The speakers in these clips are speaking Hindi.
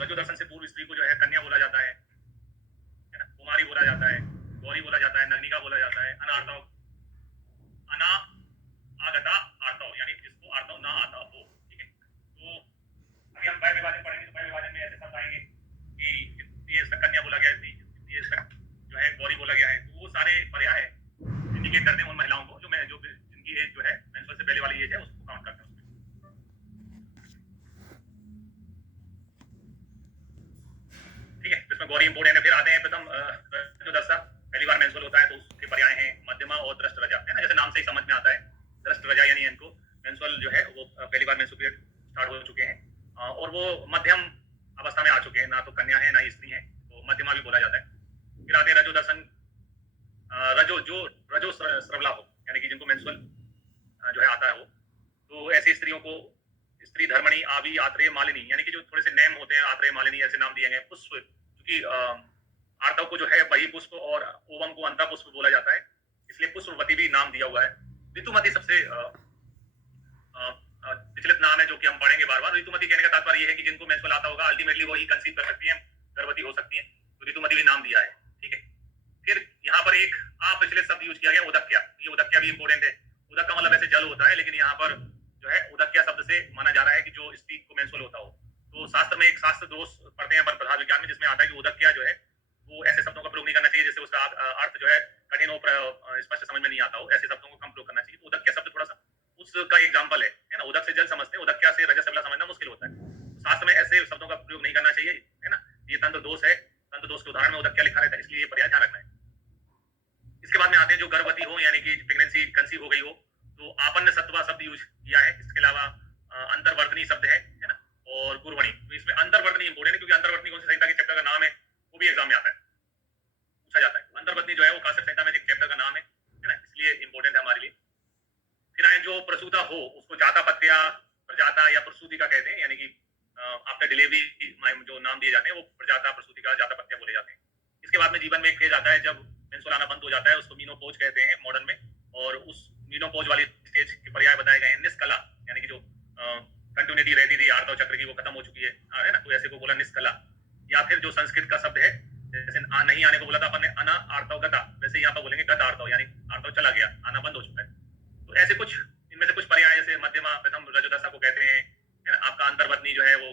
रजो दर्शन से पूर्व स्त्री को जो है कन्या बोला जाता है ना, कुमारी बोला जाता है, गौरी बोला जाता है, नगनिका बोला जाता है, अनार्तव, अना आगता आर्तव, यानी जिसको आर्तव ना आता हो। ठीक है, तो अभी हम वय विभाजन पढ़ेंगे तो वय विभाजन में ऐसे शब्द आएंगे कि ये कन्या बोला गया, ये जो है गौरी बोला गया है, तो वो सारे पर्याय इंडिकेट करते हैं उन महिलाओं को जो जिनकी एज जो है मेंस्ट्रुअल से पहले वाली एज है उसको काउंट करते हैं उसमें। ठीक है, तो इसमें गौरी इंपोर्टेंट है। फिर आते हैं प्रथम जो दशा, पहली बार मेंस्ट्रुअल होता है तो उसके पर्याय हैं मध्यमा और दृष्ट रजा, है ना, जैसे नाम से ही समझ में आता है। दृष्ट रजा यानी इनको मेंस्ट्रुअल जो है वो पहली बार मेंस्ट्रुअल पीरियड स्टार्ट हो चुके हैं और वो मध्यम अवस्था में आ चुके हैं, ना तो कन्या है ना स्त्री है, तो मध्यमा भी बोला जाता है। फिर आते हैं रजो दर्शन, रजो श्रवला हो, यानी कि जिनको मेंस्ट्रुअल जो है आता है वो, तो ऐसी स्त्रियों को स्त्री धर्मणी, आवी, आत्रेय, मालिनी, यानी कि जो थोड़े से नेम होते हैं, आत्रेय, मालिनी ऐसे नाम दिए गए। पुष्प, क्योंकि आर्तव को जो है बही पुष्प और ओवम को अंता पुष्प बोला जाता है, इसलिए पुष्पवती भी नाम दिया हुआ है। ऋतुमती सबसे विचलित नाम है जो कि हम पढ़ेंगे बार बार। ऋतुमती कहने का तात्पर्य है कि जिनको मेंस्ट्रुअल आता होगा अल्टीमेटली वो ही कंसीव कर सकती है, गर्भवती हो सकती है, तो ऋतुमती भी नाम दिया है। ठीक है, फिर यहाँ पर एक अप्रचलित शब्द यूज किया गया, उदक्या। ये उदक्या भी इंपोर्टेंट है। उदक का मतलब ऐसे जल होता है, लेकिन यहाँ पर जो है उदक्या शब्द से माना जा रहा है कि जो स्त्री को मेंस्ट्रुअल होता हो। तो शास्त्र में एक शास्त्र दोष पढ़ते हैं पदार्थ विज्ञान में, जिसमें आता है कि उदक्या जो है वो ऐसे शब्दों का प्रयोग नहीं करना चाहिए जिससे उसका अर्थ जो है कठिन और स्पष्ट समझ में नहीं आता हो, ऐसे शब्दों को कम प्रयोग करना चाहिए। तो उदक्या शब्द थोड़ा सा उसका एग्जाम्पल है ना, उदक से जल समझते हैं, उदक्या से रजस शब्द समझना मुश्किल होता है। शास्त्र में ऐसे शब्दों का प्रयोग नहीं करना चाहिए, है ना, ये तंत्र दोष है, तंत्र दोष के उदाहरण में उदक्या लिखा रहता है, इसलिए ये पर्याय ध्यान रखना है। इसके बाद में आते हैं जो गर्भवती हो, यानी कि प्रेगनेंसी कंसीव हो गई हो, तो आपन्न सत्वा शब्द यूज किया है। इसके अलावा अंतर्वर्तनी शब्द है ना, और गुरुवणी। तो इसमें अंतर्वर्तनी इंपोर्टेंट है, क्योंकि अंतर्वर्तनी कौन सी संहिता के चैप्टर का नाम है वो भी एग्जाम में आता है, पूछा जाता है। अंतर्वर्तनी जो है वो काश्यप संहिता में एक चैप्टर का नाम है ना, इसलिए इंपोर्टेंट है हमारे लिए। फिर आए जो प्रसूता हो, उसको जाता पत्या, प्रजाता या प्रसूतिका कहते हैं, यानी कि आफ्टर डिलीवरी जो नाम दिए जाते हैं वो प्रजाता, प्रसूतिका, जाता पत्या बोले जाते हैं। इसके बाद में जीवन में एक फेज आता है जब मेंस्ट्रुअल आना बंद हो जाता है, उसको मीनोपॉज कहते हैं मॉडर्न में, और उस मीनोपॉज वाली स्टेज के पर्याय बताए गए हैं। निष्कला, यानी कि जो कंटिन्यूटी रहती थी आर्तव चक्र की वो खत्म हो चुकी है ना, तो ऐसे को बोला निष्कला। या फिर जो संस्कृत का शब्द है, जैसे नहीं आने को बोला था अपन ने अना आर्तव गता, वैसे यहाँ पर बोलेंगे गत आर्तव, यानी आर्तव चला गया, आना बंद हो चुका है। तो ऐसे कुछ इनमें से कुछ पर्याय, जैसे मध्यमा प्रथम रजोदशा को कहते हैं, है ना, आपका अंतर्वर्तनी जो है वो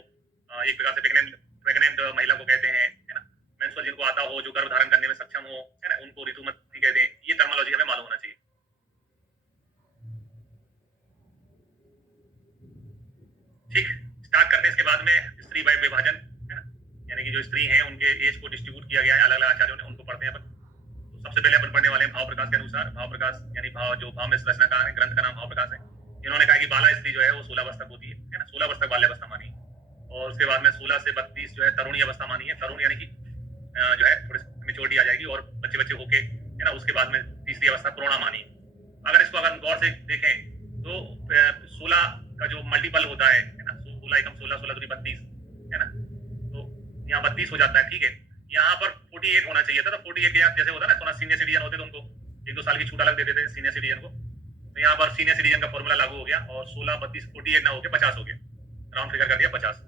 एक प्रकार से प्रेग्नेंट महिला को कहते हैं, है ना, मेंस्ट्रुअल जिनको आता हो, जो गर्भ धारण करने में सक्षम हो, है ना, उनको ऋतुमती कहते हैं। ये टर्मिनोलॉजी हमें मालूम होना चाहिए। ठीक, स्टार्ट करते हैं इसके बाद में स्त्री वय विभाजन, है ना, यानी कि जो स्त्री हैं उनके एज को डिस्ट्रीब्यूट किया गया है अलग अलग आचार्यों ने, उनको पढ़ते हैं अपन। तो सबसे पहले अपन पढ़ने वाले हैं भाव प्रकाश के अनुसार। भाव प्रकाश यानी भाव, जो भाव में रचनाकार है, ग्रंथ का नाम भाव प्रकाश है। इन्होंने कहा कि बाला स्त्री जो है वो 16 वर्ष तक होती है ना, 16 वर्ष तक बाल्यावस्था मानी, और उसके बाद में 16 से 32 जो है तरुणी अवस्था मानी है। तरुण यानी कि जो है थोड़ी मेच्योरिटी आ जाएगी और बच्चे बच्चे होके, है ना, उसके बाद में तीसरी अवस्था प्रोणा मानी है। अगर इसको अगर गौर से देखें तो 16 का जो मल्टीपल होता है ना, 16 एकम 16, 16 दूनी 32, है ना, तो यहाँ 32 हो जाता है। ठीक है, यहाँ पर 48 होना चाहिए था, तो 48 जैसे होता है ना, थोड़ा सीनियर सिटीजन होते तो उनको 1-2 साल की छूट अलग दे देते हैं सीनियर सिटीजन को, तो यहाँ पर सीनियर सिटीजन का फॉर्मूला लागू हो गया और 16, 32, 48 ना होकर 50 हो गया, राउंड फिगर कर दिया 50।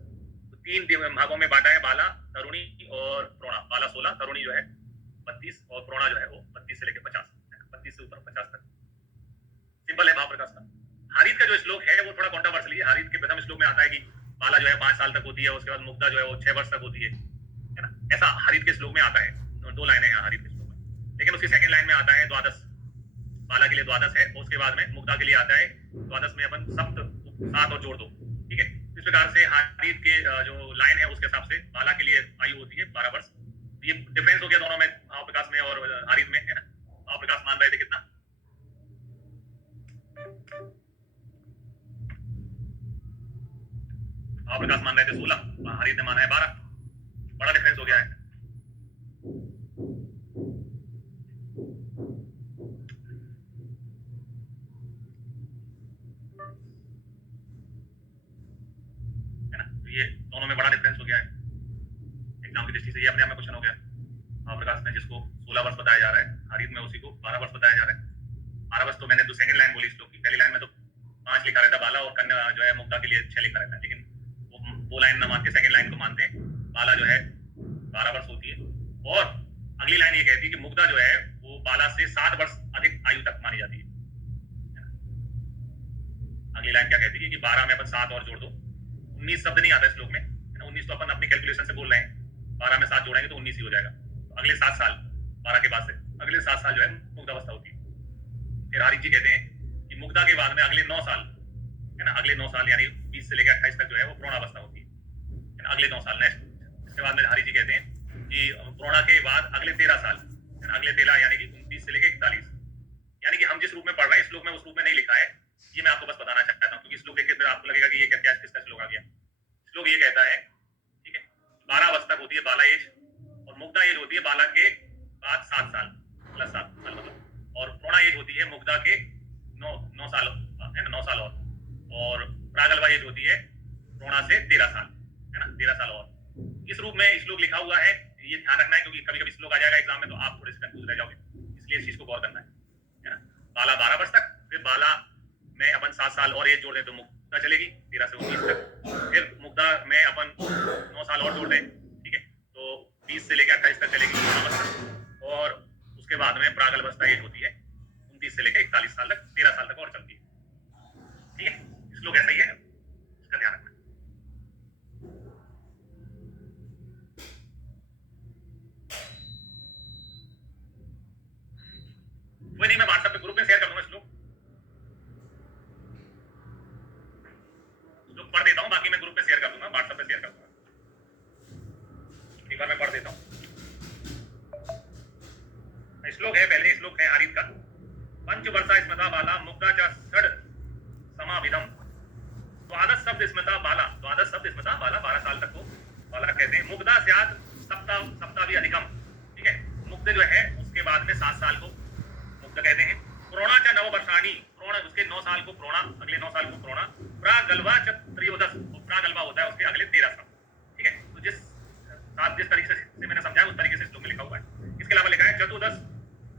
तो 3 भागों में बांटा है, बाला, तरुणी और प्रोणा। बाला 16, तरुणी जो है 32 और प्रोणा जो है वो 32 से लेकर 50, 32 से ऊपर 50 तक। सिंपल है भाव प्रकाश का। हारित का जो श्लोक है वो थोड़ा कॉन्ट्रोवर्शियल है। हारित के प्रथम श्लोक में आता है कि बाला जो है 5 साल तक होती है, उसके बाद मुग्धा जो है वो 6 वर्ष तक होती है ना, ऐसा हारित के श्लोक में आता है। 2 लाइनें हैं हारित के श्लोक में, लेकिन उसकी सेकंड लाइन में आता है द्वादश, बाला के लिए द्वादश है, उसके बाद में मुग्धा के लिए आता है द्वादश में अपन सप्त, 7 और जोड़ दो। ठीक है, इस प्रकार से हारित के जो लाइन है उसके हिसाब से बाला के लिए आयु होती है 12 वर्ष। ये डिफरेंस हो गया दोनों में, भाव प्रकाश में और हारित में, है ना। भाव प्रकाश मान रहे थे कितना, भाव प्रकाश मान रहे थे 16, हारित ने माना है 12, बड़ा डिफरेंस हो गया है। ये दोनों में बड़ा डिफरेंस हो गया है एग्जाम की दृष्टि से, ये अपने आप में क्वेश्चन हो गया। प्रकाश में जिसको 16 वर्ष बताया जा रहा है, हारित में उसी को 12 वर्ष बताया जा रहा है। 12 वर्ष तो मैंने तो सेकंड लाइन बोली श्लोक की, पहली लाइन में तो 5 लिखा रहता बाला और कन्या जो है मुग्धा के लिए 6 लिखा रहता है, लेकिन वो लाइन ना मान के सेकंड लाइन को मानते हैं बाला जो है 12 वर्ष होती है। और अगली लाइन ये कहती है कि मुग्धा जो है वो बाला से 7 वर्ष अधिक आयु तक मानी जाती है। अगली लाइन क्या कहती है कि 12 में अपन 7 और जोड़ दो, 19 शब्द नहीं आता श्लोक में, है ना, 19 तो अपन अपनी कैलकुलेशन से बोल रहे हैं, 12 में 7 जोड़ेंगे तो 19 ही हो जाएगा। तो अगले 7 साल 12 के बाद से अगले 7 साल जो है मुग्धावस्था होती है। फिर हरीश जी कहते हैं कि मुग्धा के बाद में अगले 9 साल, है ना, अगले 9 साल यानी 20 से लेकर 28 तक जो है वो प्रोणावस्था होती है ना, अगले 9 साल नेक्स्ट। इसके बाद में हरीश जी कहते हैं कि प्रोणा के बाद अगले 13 साल, है ना, अगले 13 यानी कि 29 से लेकर 41, यानी कि हम जिस रूप में पढ़ रहे हैं इस श्लोक में उस रूप में नहीं लिखा है, ये मैं आपको बस बताना चाहता हूँ, क्योंकि श्लोक देख के फिर आपको लगेगा कि ये क्या किसका श्लोक आ गया। श्लोक ये कहता है, ठीक है, 12 वर्ष तक होती है बाला एज, और मुग्धा एज होती है बाला के बाद 7 साल प्लस 7 साल मतलब, और प्रोणा एज होती है मुग्धा के 9 साल, है ना, 9 साल और प्रागल्भा एज होती है प्रोणा से 13 साल, है ना, 13 साल और। इस रूप में श्लोक लिखा हुआ है, ये ध्यान रखना है, क्योंकि कभी कभी श्लोक आ जाएगा एग्जाम में तो आप थोड़े से कंफ्यूज रह जाओगे, इसलिए इस चीज को गौर करना है ना। बाला 12 वर्ष तक, फिर बाला में अपन 7 साल और एज जोड़ दें तो मुग्धा चलेगी 13 से 19 तक, फिर मुग्धा में अपन 9 साल और जोड़ दें, ठीक है, तो 20 से लेकर 28 तक चलेगी प्रोणावस्था, और उसके बाद में प्रागल्भावस्था एज होती है 29 से लेकर 41 साल तक, 13 साल तक और चलती है, ठीक है। श्लोक ऐसा ही है, इसका ध्यान रखना। कोई नहीं, मैं व्हाट्सएप पे ग्रुप में शेयर कर दूंगा श्लोक पढ़ देता हूँ, बाकी मैं ग्रुप पे शेयर कर दूंगा, व्हाट्सएप पे शेयर कर दूंगा, एक बार मैं पढ़ देता हूँ। श्लोक है, पहले श्लोक है हरित का, पंचवर्षा स्मृता बाला मुग्धा च षड समाविधम, द्वादश शब्द स्मृता बाला, द्वादश शब्द स्मृता बाला 12 साल तक को बाला कहते हैं। मुग्धा स्यात् सप्तावी अधिकम, ठीक है, मुग्ध जो है उसके बाद में 7 साल को मुग्ध कहते हैं। प्रोणा च 9 वर्षाणी, प्रोण उसके 9 साल को प्रोणा, अगले 9 साल को प्रोणा। प्रागल्भा च त्रयोदश, प्रागल्भा होता है उसके अगले 13 साल, ठीक है। तो जिस तरीके से मैंने समझाया उस तरीके से श्लोक में लिखा हुआ है। इसके अलावा लिखा है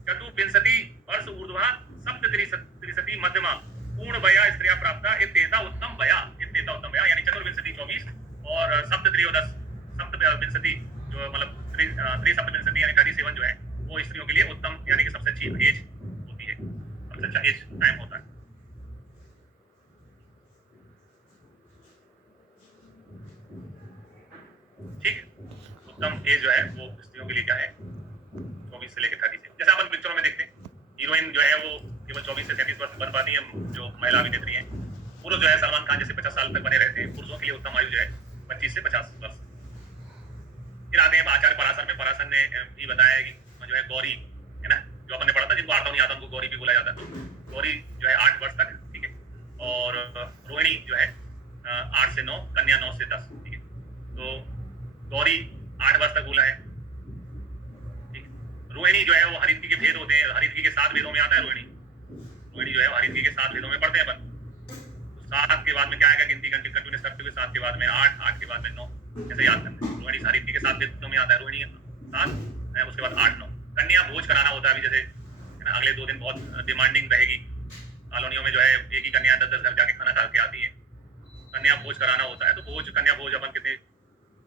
चतुर्विंशति वर्ष ऊर्ध्वा सप्तत्रिशति मध्यमा पूर्ण वया स्त्रिया प्राप्ता इत्येता उत्तम वया, इत्येता उत्तम वया, यानी चतुर्विंशति 24 और सप्तत्रियोदश सप्तविंशति जो मतलब त्रिसप्तविंशति यानी 37 जो है वो स्त्रियों के लिए उत्तम यानी कि सबसे अच्छी एज होती है, सबसे अच्छा एज टाइम होता है। ठीक है, उत्तम एज जो है वो स्त्रियों के लिए क्या है 24 से लेकर 36। जैसे अपन पिक्चरों में देखते हैं हीरोइन जो है वो केवल 24 से 37 वर्ष बन पाती है, जो महिला अभिनेत्री हैं। पुरुष जो है सलमान खान जैसे 50 साल तक बने रहते हैं। पुरुषों के लिए उत्तम आयु जो है 25 से 50 वर्ष। फिर आते हैं आचार्य पराशर में, पराशर ने भी बताया कि जो है गौरी है ना, जो अपन ने पढ़ा था, जिनको आता नहीं आता उनको गौरी भी बोला जाता है, तो गौरी जो है 8 वर्ष तक, ठीक है, और रोहिणी जो है 8 से 9, कन्या 9 से 10, ठीक है। तो गौरी 8 वर्ष तक बोला है, ठीक है। रोहिणी जो है वो हरिद्री के भेद होते हैं, हरिद्री के 7 भेदों में आता है रोहिणी। रोहिणी जो है हरिद्री के 7 भेदों में पढ़ते हैं अपन। तो 7 के बाद में क्या आएगा, गिनती कंटिन्यूस करते हुए 7 के बाद में 8, 8 के बाद में 9, ऐसे याद करते हैं। रोहिणी हरिद्री के 7 भेदों में आता है, रोहिणी 7, उसके बाद 8, 9। कन्या भोज कराना होता है, अभी जैसे अगले 2 दिन बहुत डिमांडिंग रहेगी कॉलोनियों में, जो है एक ही कन्या 10-10 घर जाके खाना खा के आती है, कन्या भोज कराना होता है। तो भोज, कन्या भोज अपन कितने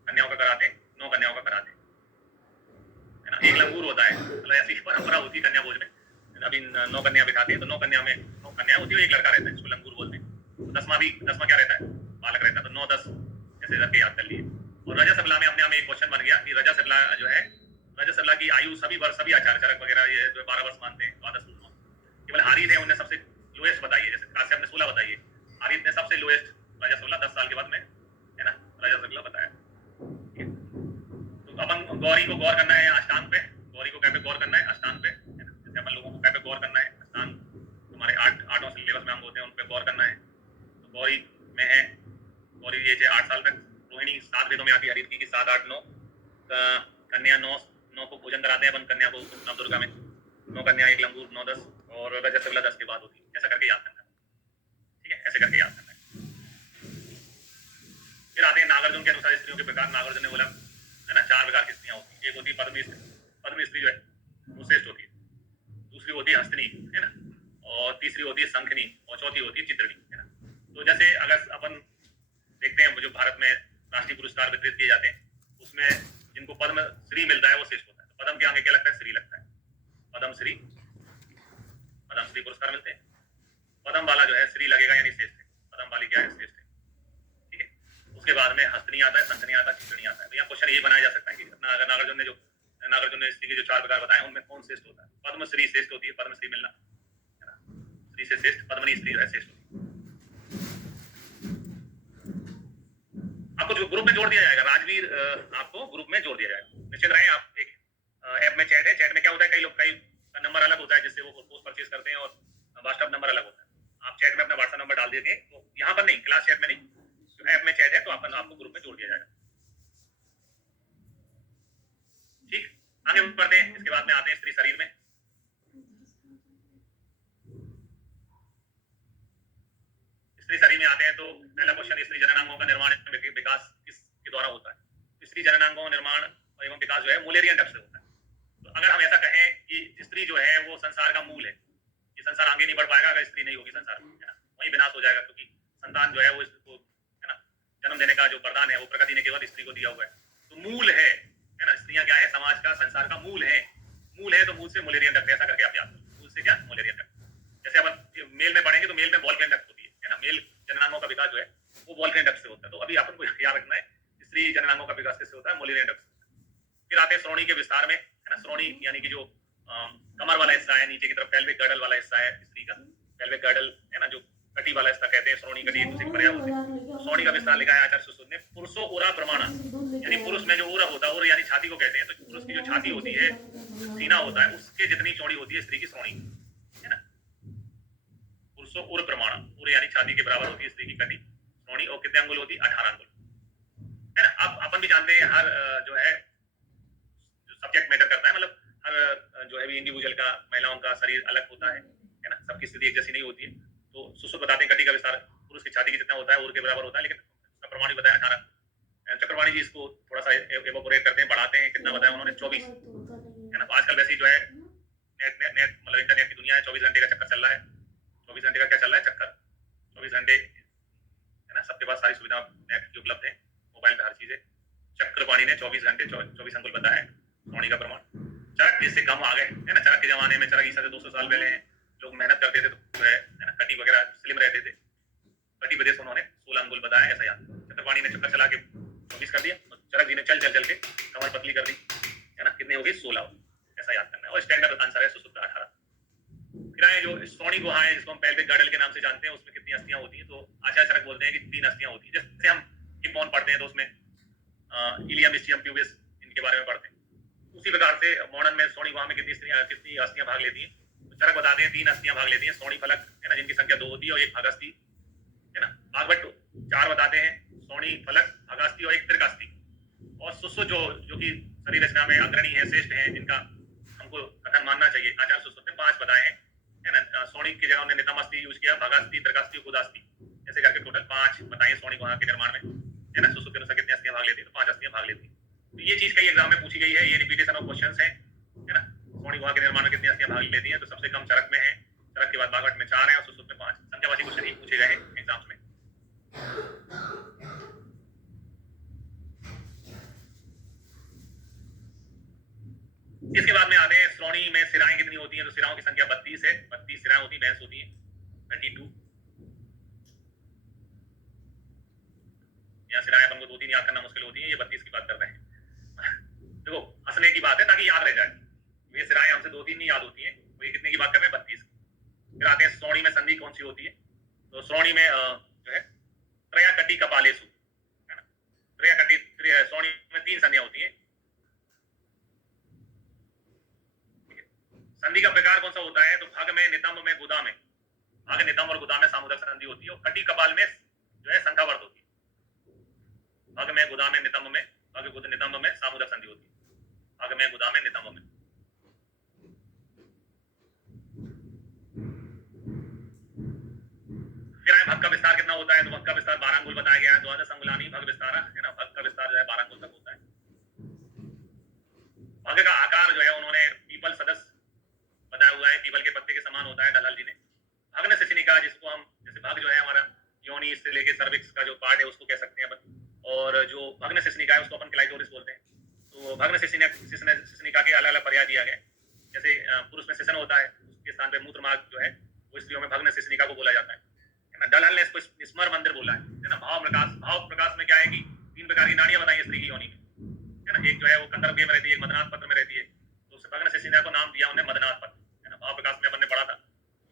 कन्याओं का कराते हैं, 9 कन्याओं का कराते हैं, है ना। एक लंगूर होता है, मतलब ऐसी परंपरा होती है कन्या भोज में, अभी 9 कन्या बिठाते हैं, तो 9 कन्या में 9 कन्या होती है, एक लड़का रहता है, इसको लंगूर बोलते हैं। तो 10वां क्या रहता है, बालक रहता है, तो 9, 10 ऐसे करके याद कर लिए। और रजा सबला में अपने आप में एक क्वेश्चन बन गया कि रजा सबला जो है, रजा सबला की आयु सभी वर्ष, सभी आचार्य चरक वगैरह ये जो 12 वर्ष मानते हैं, 12 वर्ष, केवल हारित है उन्हें सबसे लोएस्ट बताई है, जैसे काश्यप ने 16 बताई है, हारित ने सबसे लोएस्ट रजा सबला 10 साल के बाद में, है ना, रजा सबला बताया। तो अपन गौरी को गौर करना है अष्टांग पे, गौरी को क्या पे गौर करना है, अष्टांग पे, है ना। जैसे अपन लोगों को क्या पे गौर करना है, अष्टांग तुम्हारे 8 सिलेबस में अंग होते हैं, उन पे गौर करना है। तो गौरी में है, गौरी ये है 8 साल तक। रोहिणी 7 वेदों में आती है, हरिद्री की 7, 8, 9, कन्या 9 को भोजन कराते हैं अपन, कन्या को नवदुर्गा में 9 कन्या, एक लंगूर 9, 10, और रजा सबला 10 के बाद होती है। ऐसा करके याद करना है, ठीक है, ऐसे करके याद करना है। फिर आते हैं नागार्जुन के अनुसार स्त्रियों के प्रकार। नागार्जुन ने बोला है ना 4 प्रकार की स्त्रियां होती है। एक होती है पद्म स्त्री, पद्म स्त्री जो है वो श्रेष्ठ होती है। दूसरी होती है हस्तनी, है ना, और तीसरी होती है शंखनी, और चौथी होती है चित्रनी, है ना। तो जैसे अगर अपन देखते हैं जो भारत में राष्ट्रीय पुरस्कार वितरित किए जाते हैं, उसमें जिनको पद्म श्री मिलता है वो श्रेष्ठ होता है। तो पद्म के आगे क्या लगता है? श्री लगता है। पद्म श्री पुरस्कार मिलते हैं। पद्म वाला जो है श्री लगेगा यानी श्रेष्ठ है। पद्म वाली क्या है? श्रेष्ठ है। ठीक है। उसके बाद में हस्त नहीं आता है, शंख नहीं आता, चित्र नहीं आता है। तो यहाँ क्वेश्चन ये बनाया जा सकता है कि नागार्जुन ने स्त्री के जो 4 प्रकार बताए उनमें कौन श्रेष्ठ होता है? पद्म श्री श्रेष्ठ होती है। पद्म श्री मिलना है ना, स्त्री से श्रेष्ठ पद्मनी स्त्री है श्रेष्ठ होती है। आपको जो ग्रुप में जोड़ दिया जाएगा, राजवीर आपको ग्रुप में जोड़ दिया जाएगा। निश्चित रहे आप। एक ऐप में चैट है, चैट में क्या होता है, कई नंबर अलग होता है जिससे वो कोर्स परचेज करते हैं और व्हाट्सएप नंबर अलग होता है। आप चैट में अपना व्हाट्सएप नंबर डाल देंगे तो यहाँ पर नहीं, क्लास चैट में नहीं, जो ऐप में चैट है तो आपको ग्रुप में जोड़ दिया जाएगा। ठीक, आगे बढ़ते हैं। इसके बाद में आते हैं स्त्री शरीर में। स्त्री शरीर में आते हैं तो पहला क्वेश्चन, स्त्री जननांगों का निर्माण एवं विकास किसके द्वारा होता है? स्त्री जननांगों निर्माण एवं विकास जो है मूलेरियन डक्ट से होता है। तो अगर हम ऐसा कहें कि स्त्री जो है वो संसार का मूल है, ये संसार आगे नहीं बढ़ पाएगा अगर स्त्री नहीं होगी संसार में, है ना, वही विनाश हो जाएगा। क्योंकि संतान जो है वो इसको, है ना, जन्म देने का जो वरदान है वो प्रकृति ने केवल स्त्री को दिया हुआ है। तो मूल है ना, स्त्रियां क्या है? समाज का, संसार का मूल है। मूल है तो मूल से मूलेरियन डक्ट, ऐसा करके आप याद करो। मूल से क्या? मूलेरियन डक्ट। जैसे अपन मेल में पढ़ेंगे तो मेल में वॉल्कियन डक्ट होती है ना, मेल जननांगों का विकास जो है वो वॉल्कियन डक्ट से होता है। तो अभी अपन को याद रखना है स्त्री जननांगों का विकास किससे होता है? मूलेरियन डक्ट से। फिर आते हैं श्रोणी के विस्तार में, है ना। श्रोणी यानी कि जो कमर वाला हिस्सा है, नीचे की तरफ पेल्विक गर्डल वाला हिस्सा है स्त्री का, पेल्विक गर्डल है ना, जो कटी वाला हिस्सा कहते हैं, श्रोणी कटी एक दूसरे को पर्याय होते हैं। श्रोणी का विस्तार लिखा है आचार्य सुश्रुत ने। पुरुषो उरा प्रमाणा, यानी पुरुष में जो उरा होता है, उर यानी छाती को कहते हैं। तो पुरुष की जो छाती होती है, सीना होता है, उसके जितनी चौड़ी होती है स्त्री की श्रोणी, है ना। पुरुषो उर प्रमाणा, उर यानी छाती के बराबर होती है स्त्री की कटी श्रोणी। और कितने अंगुल होती है? 18 अंगुल, है ना। अब अपन भी जानते हैं हर जो है सब्जेक्ट मैटर करता है, मतलब हर जो है भी इंडिविजुअल का, महिलाओं का शरीर अलग होता है ना, सबकी स्थिति एक जैसी नहीं होती है। तो सुश्रुत बताते हैं कटी का विस्तार पुरुष की छाती की जितना होता है उर के बराबर होता है, लेकिन उसका प्रमाण ही बताया 18। चक्रवाणी जी इसको थोड़ा सा एवोपोरेट करते हैं, बढ़ाते हैं। कितना बताया उन्होंने? 24, है ना। तो आजकल वैसे जो है नेट मतलब इंटरनेट की दुनिया है, 24 घंटे का चक्कर चल रहा है। 24 घंटे का क्या चल रहा है? चक्कर। 24 घंटे, है ना, सबके पास सारी सुविधा नेट की उपलब्ध है, मोबाइल पे हर चीज है। चक्रवाणी ने 24 घंटे 24 अंगुल बताया है श्रोणी का प्रमाण। चरक जिससे कम आ गए, है ना। चरक के जमाने में, चरक ईसा से 200 साल पहले लोग मेहनत करते थे तो जो है ना, कटी वगैरह स्लिम रहते थे। कटी वजह से उन्होंने 16 अंगुल बताया, ऐसा याद। चक्रवाणी ने चक्कर चला के 24 कर दिया, चरक जी ने चल के कमर पतली कर दी, है ना। कितने हो गए? 16, ऐसा याद करना है। और स्टैंडर्ड आंसर है सुश्रुत का 18। फिर आए जो श्रोणी गुहा है, जिसको हम पेल्विक गर्डल के नाम से जानते हैं, उसमें कितनी अस्थियां होती हैं? तो आचार्य चरक बोलते हैं कि 3 अस्थियां होती हैं। जैसे हम हिप बोन पढ़ते हैं तो उसमें इलियम, इस्चियम, प्यूबिस, इनके बारे में पढ़ते हैं। उसी प्रकार से मॉडर्न में श्रोणी गुहा में कितनी अस्थियां भाग लेती हैं? तो चरक बताते हैं 3 अस्थियां भाग लेती हैं। श्रोणी फलक, है ना, जिनकी संख्या 2 होती है, और एक भागास्थी, है ना। भागवत 4 बताते हैं, श्रोणी फलक, भागास्थी और एक त्रिकास्थी। और सुश्रुत जो कि शरीर रचना में अग्रणी है, श्रेष्ठ है, जिनका हमको कथन मानना चाहिए, आचार्य सुश्रुत ने 5 बताए हैं, है ना। श्रोणी की जगह उन्होंने नितमस्थी यूज किया, भागास्थी, त्रिकास्थी, उदास्थी, ऐसे करके टोटल 5 बताइए श्रोणी गुहा के निर्माण में, है ना। सुश्रुत के अनुसार कितनी अस्थियां भाग लेती है? तो 5 अस्थियां भाग लेती है। तो ये चीज कई एग्जाम में पूछी गई है, ये रिपीटेशन ऑफ क्वेश्चंस है ना। श्रोणी गुहा के निर्माण में कितनी अस्थियां भाग लेती हैं? तो सबसे कम चरक में है, चरक के बाद भागवत में 4 है और सुश्रुत में 5। संख्यावाची क्वेश्चन ये पूछे गए हैं एग्जाम्स में। इसके बाद में आते हैं श्रोणी में सिराएं कितनी होती हैं? तो सिराओं की संख्या 32 है, 32 सिराएं होती हैं, भैंस होती हैं 22। यहाँ सिराएं अपन को 2-3 याद करना मुश्किल होती है, ये 32 की बात कर रहे हैं। देखो हंसने की बात है ताकि याद रह जाए, ये सिराएं हमसे 2-3 नहीं याद होती है, तो ये कितने की बात कर रहे हैं? 32। फिर आते हैं श्रोणी में संधि कौन सी होती है? तो श्रोणी में जो है त्रया कटी कपालेसु, है ना। त्रया कटी, श्रोणी में 3 संधियां होती हैं। संधि का प्रकार कौन सा होता है? तो भग में, नितंब में, गुदा में। भग, नितंब और गुदा में सामुद्रिक संधि होती है, और कटी कपाल में जो है संख्यावर्त होती है। भग में, गुदा में, नितंब में, भग, गुद, नितंब में सामुद्रिक संधि होती है। भग में, गुदा में, नितंब में। फिर आए भग का विस्तार कितना होता है? तो भग का विस्तार 12 अंगुल बताया गया है। द्वादश अंगुलानी भग विस्तार, है ना। भग का विस्तार जो है 12 अंगुल तक होता है। भग का आकार जो है उन्होंने पीपल सदस्य बताया हुआ है, पीपल के पत्ते के समान होता है, दलाल जी ने। भग्न शिशनिका, जिसको हम, जैसे भग जो है हमारा योनि से लेके सर्विक्स का जो पार्ट है उसको कह सकते हैं अपन, और जो भग्न शिशनिका है उसको अपन क्लाइटोरिस बोलते हैं। तो भग्न शिश्निका के अलग अलग पर्याय दिया गया। जैसे पुरुष में शिशन होता है, उसके स्थान पे मूत्र मार्ग जो है वो स्त्रियों में भग्न शिश्निका को बोला जाता है ना। दलहन ने इसको स्मर मंदिर बोला है ना। भाव प्रकाश में क्या है कि 3 प्रकार की नाड़ियां बताई स्त्री की योनि में, है ना। एक जो है वो कंदर्प में रहती है, एक मदनाथ पत्र में रहती है, तो उससे भग्न शिश्निका को नाम दिया उन्हें मदनाथ पत्र, है ना। भाव प्रकाश में अपन ने पढ़ा था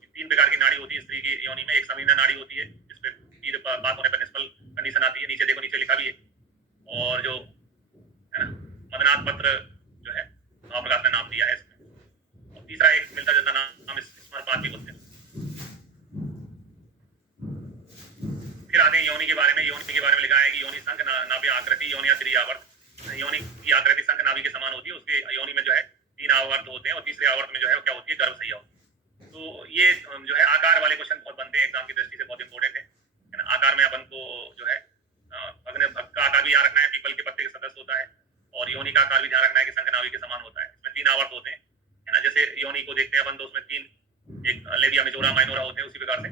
कि 3 प्रकार की नाड़ी होती है स्त्री की योनि में। एक समीना नाड़ी होती है जिसपे वीर बात होने पर निष्फल कंडीशन आती है, नीचे देखो नीचे लिखा भी है। और जो है ना मदनाथ पत्र जो है भाव प्रकाश ने नाम दिया है इसमें। और तीसरा एक मिलता जुलता नाम स्मरपात भी बोलते हैं। फिर आते हैं योनि के बारे में। योनि के बारे में लिखा है कि योनि संख नाभि आकृति योनिया त्रियावर्त। योनि की आकृति संख नाभि के समान होती है, उसके योनि में जो है 3 आवर्त होते हैं और तीसरे आवर्त में जो है क्या होती है, गर्भशैया होती है। तो ये जो है आकार वाले क्वेश्चन बहुत बनते हैं एग्जाम की दृष्टि से, बहुत इंपॉर्टेंट है ना। आकार में अपन को जो है भग का आकार भी याद रखना है, पीपल के पत्ते के सदस्य होता है, और योनि का आकार भी ध्यान रखना है कि शंख नाभि के समान होता है। इसमें 3 आवर्त होते हैं, है ना। जैसे योनि को देखते हैं अपन तो उसमें 3 एक लेबिया मेजोरा माइनोरा होते हैं, उसी प्रकार से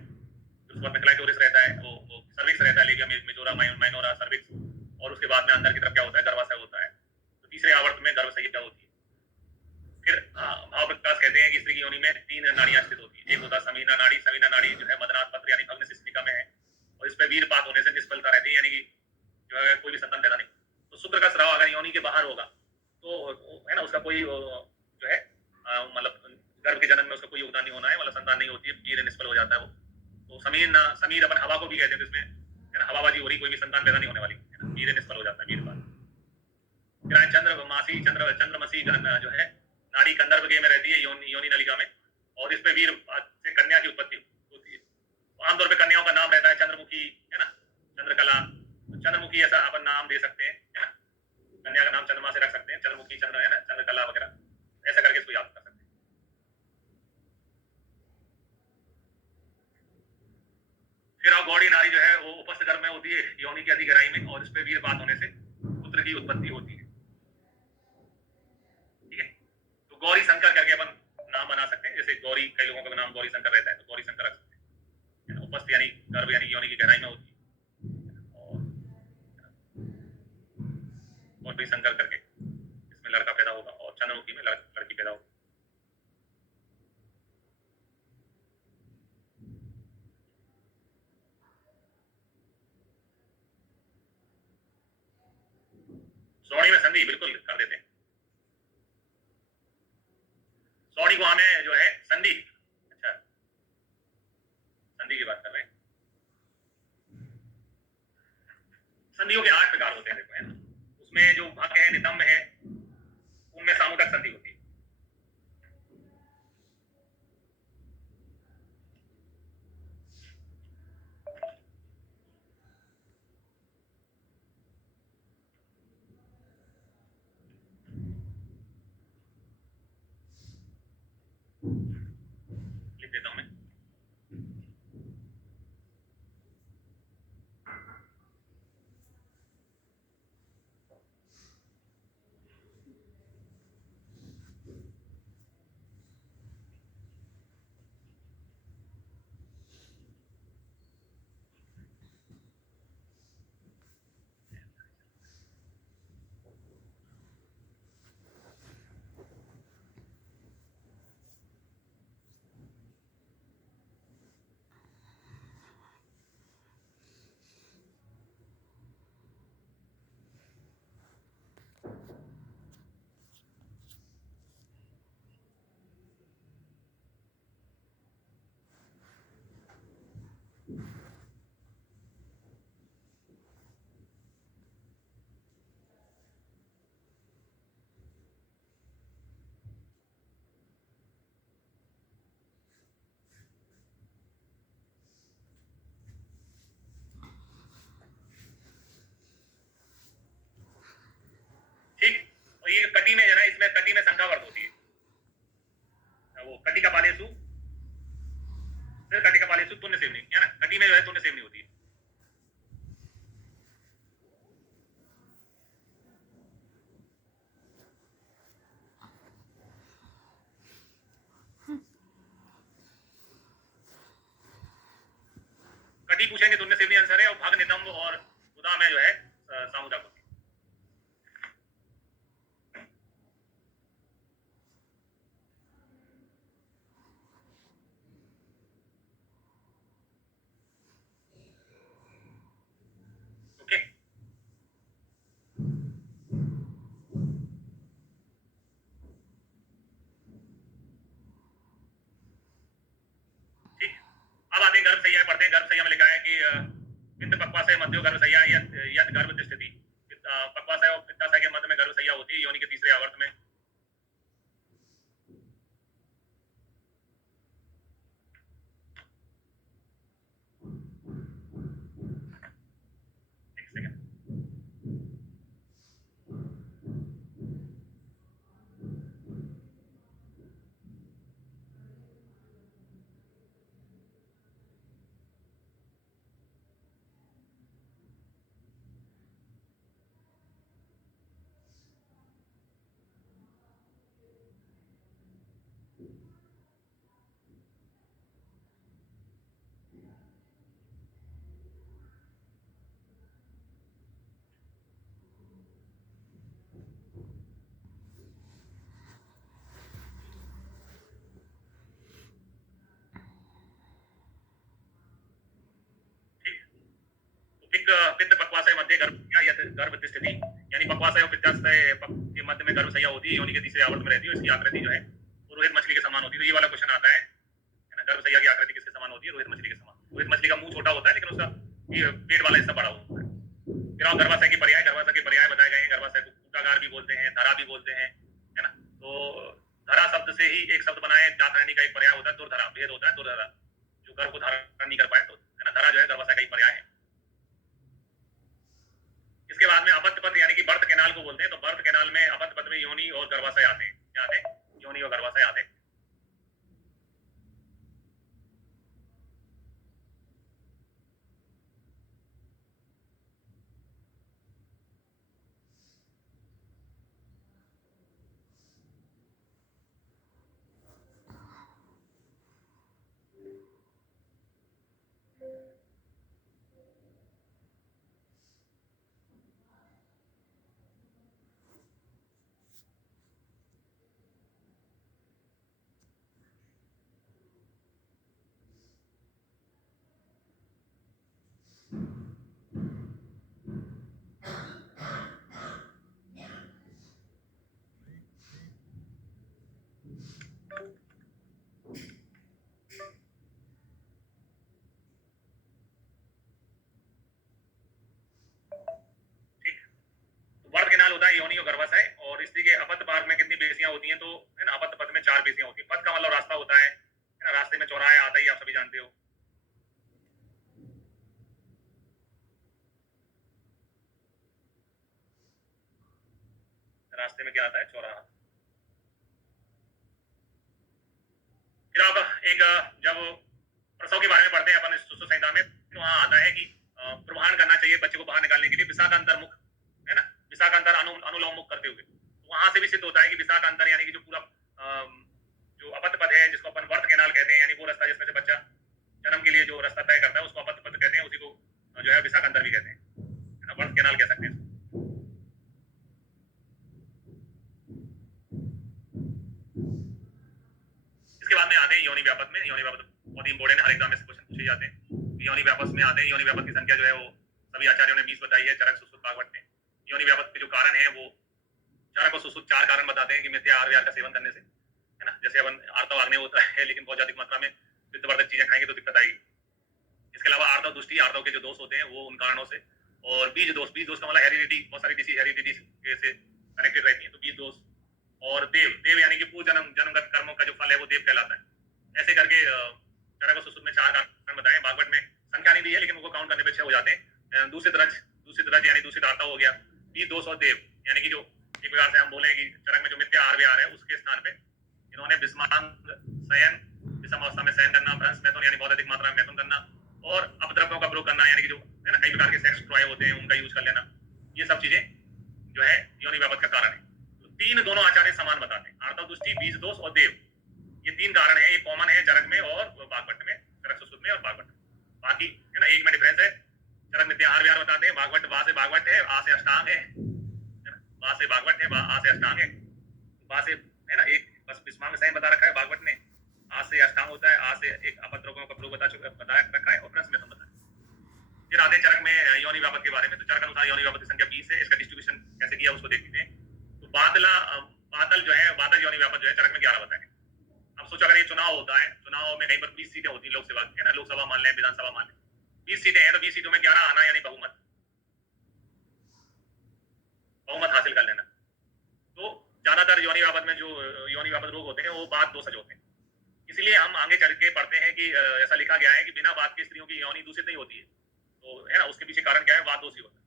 उसके बाद में क्लाइटोरिस रहता है, वो सर्विक्स रहता है, लेबिया मेजोरा माइनोरा सर्विक्स, और उसके बाद में अंदर की तरफ क्या होता है, गर्भाशय होता है। तो तीसरे आवर्त में गर्भशैया होती है। फिर भाव प्रकाश कहते हैं कि स्त्री की योनि में 3 नाड़ियां स्थित होती है। एक होता है समीना नाड़ी। समीना नाड़ी जो है मदनाथ पत्र यानी भग्न शिश्निका में है, और इस पे वीरपात होने से निष्फलता रहती है, यानी कि जो है कोई भी संतान पैदा नहीं। तो शुक्र का स्राव अगर योनि के बाहर होगा तो है ना, उसका कोई जो है मतलब गर्भ के जन्म में उसका कोई योगदान नहीं होना है, मतलब संतान नहीं होती है, वीर निष्फल हो जाता है वो। तो समीर अपन हवा को भी कहते हैं, तो इसमें है ना हवाबाजी हो रही, कोई भी संतान पैदा नहीं होने वाली, है ना, वीर निष्फल हो जाता है, वीरपात। फिर चंद्रमसी जो है नाड़ी कंदर्प के में रहती है, योनि नलिका में, और इस पे वीर से कन्या की उत्पत्ति होती है। आमतौर पे कन्याओं का नाम रहता है चंद्रमुखी, है ना, चंद्रकला। चंद्रमुखी ऐसा अपन नाम दे सकते हैं, है ना। कन्या का नाम चंद्रमा से रख सकते हैं, चंद्रमुखी, चंद्र, है ना, चंद्रकला वगैरह, ऐसा करके इसको याद कर सकते हैं। फिर अब गौड़ी नारी जो है वो उपस्थ गर्भ में होती है, योनि की अधिक गहराई में, और इस पे वीरपात होने से पुत्र की उत्पत्ति होती है। ठीक है, तो गौरी शंकर करके अपन नाम बना सकते हैं। जैसे गौरी, कई लोगों का नाम गौरी शंकर रहता है, तो गौरी शंकर रख सकते हैं। उपस्थ यानी गर्भ यानी योनि की गहराई में होती है, और गौरी शंकर करके इसमें लड़का पैदा होगा, और चंद्रमुखी में लड़की पैदा होगी। श्रोणी में संधि बिल्कुल कर देते हैं। श्रोणी को हमें जो है संधि, अच्छा संधि की बात कर रहे हैं। संधियों के 8 प्रकार होते हैं, देखो, है ना। उसमें जो भक है, नितंब है, उनमें सामुदक संधि होती है। लिख देता हूं मैं। ठीक, और ये कटी में जो है, इसमें कटी में संख्यावर्त होती है। वो कटी का पालेसु, फिर कटी का पालेसु तुन्य सेवनी, है ना। कटी में जो है तुन्य सेवनी होती है। कटी पूछेंगे तुन्य सेवनी आंसर है, और भाग नितंब और उदा में जो है सामुदाक होती है। गर्भशय्या में लिखा है कि पित्त पक्वाशय मध्यो गर्भशय्या यद यद गर्भ स्थिति, पक्वाशय और पित्ताशय के मध्य में गर्भशय्या होती है योनि के तीसरे आवर्त में। एक सेकंड। पित्त पक्वाशय मध्य गर्भ स्थिति, यानी पक्वाशय और पित्ताशय के मध्य में गर्भशय्या होती है योनि के तीसरे आवर्त में रहती है। इसकी आकृति जो है वो रोहित मछली के समान होती है। तो ये वाला क्वेश्चन आता है ना, गर्भशय्या की आकृति किसके समान होती है? रोहित मछली के समान। रोहित मछली का मुंह छोटा होता है लेकिन उसका पेट वाला हिस्सा बड़ा होता है। फिर आप गर्भाशय के पर्याय बताए गए हैं। गर्भाशय को कूटागार भी बोलते हैं, धरा भी बोलते हैं, है ना। तो धरा शब्द से ही एक शब्द बनाए, जातरणी का एक पर्याय होता है दुर्धरा, भेद होता है दुर्धरा, जो गर्भ को धारण नहीं कर पाए, तो है ना, धरा जो है गर्भाशय का ही पर्याय है। इसके बाद में अपत्य पद यानी कि बर्थ कैनाल को बोलते हैं। तो बर्थ कैनाल में अपत्य पद में योनि और गर्भाशय आते हैं। क्या आते हैं? योनि और गर्भाशय आते हैं। बर्थ कैनाल होता है योनि और गर्भाशय। और स्त्री के अपत्य भाग में कितनी पेशियां होती हैं? तो है ना, अपत्य पद में 4 पेशियां होती हैं। पद का मतलब रास्ता होता है ना, रास्ते में चौराहा आता ही आप सभी जानते हो। रास्ते में क्या आता है? चौराहा। फिर आप एक जब प्रसव के बारे में पढ़ते हैं अपन सुश्रुत संहिता में, तो वहां आता है कि प्रवाहन करना चाहिए बच्चे को बाहर निकालने के लिए विशाखा अंतर्मुख, है ना, विशाखा अंतर अनुलोम मुख करते हुए। तो वहां से भी सिद्ध होता है कि विशाखा अंतर यानी कि जो पूरा जो अपत्य पद है, जिसको अपन बर्थ कैनाल कहते हैं, यानी वो रास्ता जिसमें से बच्चा जन्म के लिए जो रास्ता तय करता है उसको अपत्य पद कहते हैं। उसी को जो है विशाखा अंतर भी कहते हैं, है ना, बर्थ कैनाल कह सकते हैं। इसके बाद में आते हैं योनि व्यापक में। योनि व्यापक बहुत ही इंपॉर्टेंट है, हर एग्जाम में से क्वेश्चन पूछे जाते हैं। योनि व्यापक में आते हैं। योनि व्यापक की संख्या जो है वो सभी आचार्यों ने 20 बताई है, चरक सुश्रुत बागवट में। योनि व्यापक के जो कारण है वो चरक और सुश्रुत 4 कारण बताते हैं कि मिथ्या आहार विहार का सेवन करने से, है ना। जैसे अपन आर्तव आग्नेय होता है लेकिन बहुत ज्यादा मात्रा में पित्तवर्धक चीजें खाएंगे तो दिक्कत आएगी। इसके अलावा आर्तव दुष्टि, आर्तव के जो दोष होते हैं वो उन कारणों से, और बीज दोष का मतलब हेरिडिटी, बहुत सारी डिसीज हेरिडिटी से कनेक्टेड रहती है, तो बीज दोष। और देव यानी कि पूर्व जन्मगत कर्मों का जो फल है वो देव कहलाता है। ऐसे करके चरक और सुश्रुत में 4 कारण बताए। बागवट में संख्या नहीं दी है लेकिन उनको काउंट करने पे 6 हो जाते हैं। दूसरे दरज यानी दूषित आर्तव हो गया, बीज दोष और देव, यानी कि जो एक प्रकार से हम बोले कि चरक में जो मिथ्या आहार विहार है उसके स्थान पे इन्होंने विषमांग शयन, विषम अवस्था में शयन करना, भ्रंश मैथुन यानी बहुत अधिक मात्रा में मैथुन करना, और अपद्रव्यों का प्रयोग करना, यानी कि जो है ना कई प्रकार के सेक्स टॉय होते हैं उनका यूज कर लेना। ये सब चीजें जो है योनि व्यापक का कारण है। तो 3 दोनों आचार्य समान बताते हैं, आर्तव दुष्टि, बीज दोष और देव। ये 3 कारण है, ये कॉमन है चरक में और बागवट में, चरक सुश्रुत में और बागवट में। बाकी है ना एक में डिफरेंस है। चरक में आहार विहार बताते हैं, बागवट बा से बागवट है, आ से अष्टांग है ना, बा से बागवट है, आ से अष्टांग है। बा से है ना एक बस विषमांग शयन बता रखा है बागवट ने, आ से अष्टांग होता है, आ से एक अपद्रव्यों का प्रयोग बताया रखा है, और भ्रंश मैथुन बताया। फिर आते हैं चरक में योनि व्यापक के बारे में। तो चरक अनुसार योनि व्यापक की संख्या 20 है। इसका डिस्ट्रीब्यूशन कैसे किया उसको देखते हैं। तो बादल जो है, बादल योनि व्यापक जो है चरक में 11 बताए। अब सोचो अगर ये चुनाव होता है, चुनाव में कहीं पर 20 सीटें होती है लोकसभा की, है ना, लोकसभा मान लें, विधानसभा मान लें, 20 सीटें हैं तो 20 सीटों में 11 आना यानी बहुमत हासिल कर लेना। तो ज्यादातर योनि वापद में जो योनि वापद रोग होते हैं वो बाद दोषज होते हैं। इसलिए हम आगे चल के पढ़ते हैं कि ऐसा लिखा गया है कि बिना वात के स्त्रियों की योनि दूषित नहीं होती है, तो है ना, उसके पीछे कारण क्या है, वात दोषी होता है।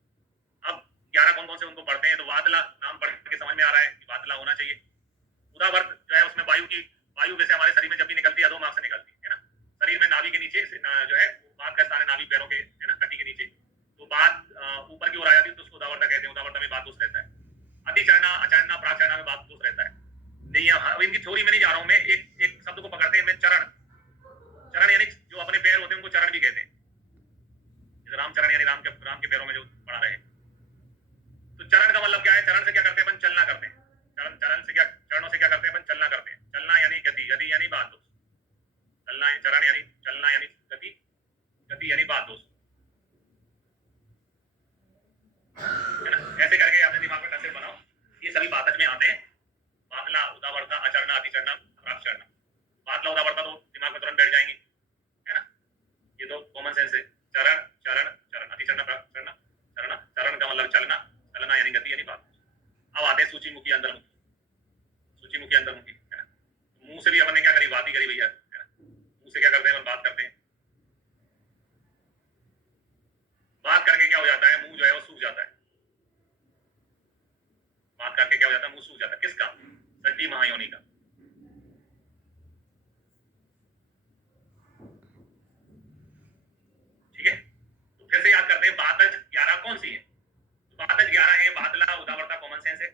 अब 11 कौन कौन से उनको पढ़ते हैं, तो वातला नाम पढ़ के समझ में आ रहा है कि वातला होना चाहिए। उदावर्त जो है उसमें वायु वैसे हमारे शरीर में जब भी निकलती है अधो मार्ग से निकलती है ना, शरीर में नाभि के नीचे जो है बात का स्थान है नाभि पैरों के, है ना, कटी के नीचे, तो बात ऊपर की ओर आ जाती है तो उसको उदावर्ता कहते हैं। उदावर्ता में बात दोष रहता है। अतिचरना अचरना प्राचरना में बात दोष रहता है। नहीं, अब इनकी थ्योरी में नहीं जा रहा हूं मैं, एक शब्द को पकड़ते हैं मैं, चरण यानी जो अपने पैर होते हैं उनको चरण भी कहते हैं। रामचरण यानी राम के पैरों में जो पड़ा रहे। तो चरण का मतलब क्या है, चरण से क्या करते हैं अपन, चलना करते हैं। चरण से क्या, चरणों से क्या करते हैं अपन, चलना करते हैं। चलना यानी गति, गति यानी बात दोष। चलना चरण यानी चलना यानी गति, गति यानी बात दोष, है ना। ऐसे करके अपने दिमाग में कंसेप्ट बनाओ, ये सभी बातच में आते हैं। वातला, उदावर्ता, अचरना, अतिचरना, प्राक्चरना। वातला, उदावर्ता तो दिमाग में तुरंत बैठ जाएंगे, है ना, ये तो कॉमन सेंस है। चरण चरण चरण, अतिचरना, प्राक्चरना, चरण, चरण का मतलब चलना, चलना यानी गति यानी बात। अब आते हैं सूची मुखी अंतर्मुखी। सूची मुखी अंतर्मुखी, है ना। मुंह से भी अपन ने क्या करी, बात ही करी भैया, है ना। मुंह से क्या करते हैं, बात करते हैं। बात करके क्या हो जाता है, मुंह जो है वो सूख जाता है। बात करके क्या हो जाता है, मुंह सूख जाता है। किसका, षड्डी महायोनि का। ठीक है, तो फिर से याद करते हैं, बातज 11 कौन सी है। तो बातज 11 है, बातला, उदावर्ता कॉमन सेंस है